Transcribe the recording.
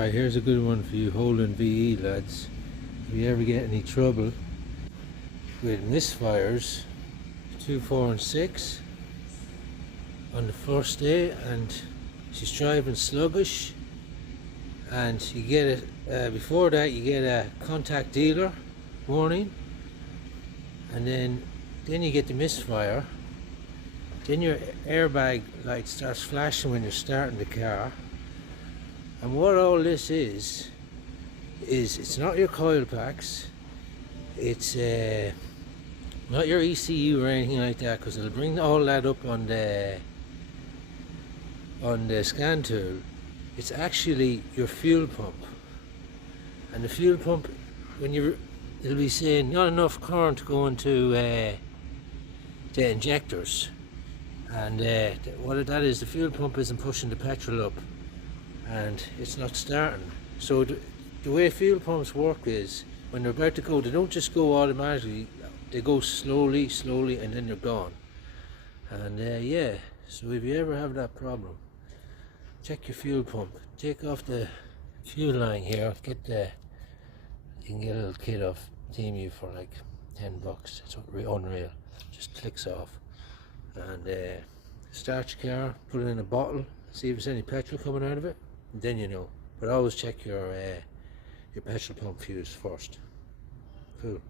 Alright, here's a good one for you Holden VE lads. If you ever get any trouble with misfires 2, 4 and 6 on the first day and she's driving sluggish, and you get it before that you get a contact dealer warning, and then you get the misfire, then your airbag light starts flashing when you're starting the car. And what all this is it's not your coil packs, it's not your ECU or anything like that, because it'll bring all that up on the scan tool. It's actually your fuel pump, and the fuel pump, it'll be saying not enough current going to the injectors, and what that is, the fuel pump isn't pushing the petrol up and it's not starting. So the way fuel pumps work is when they're about to go, they don't just go automatically, they go slowly and then they're gone. And yeah, so if you ever have that problem, check your fuel pump, take off the fuel line here, you can get a little kit off Team for like $10. It's unreal, just clicks off. And start your car, put it in a bottle, see if there's any petrol coming out of it, and then you know. But always check your petrol pump fuse first. Cool.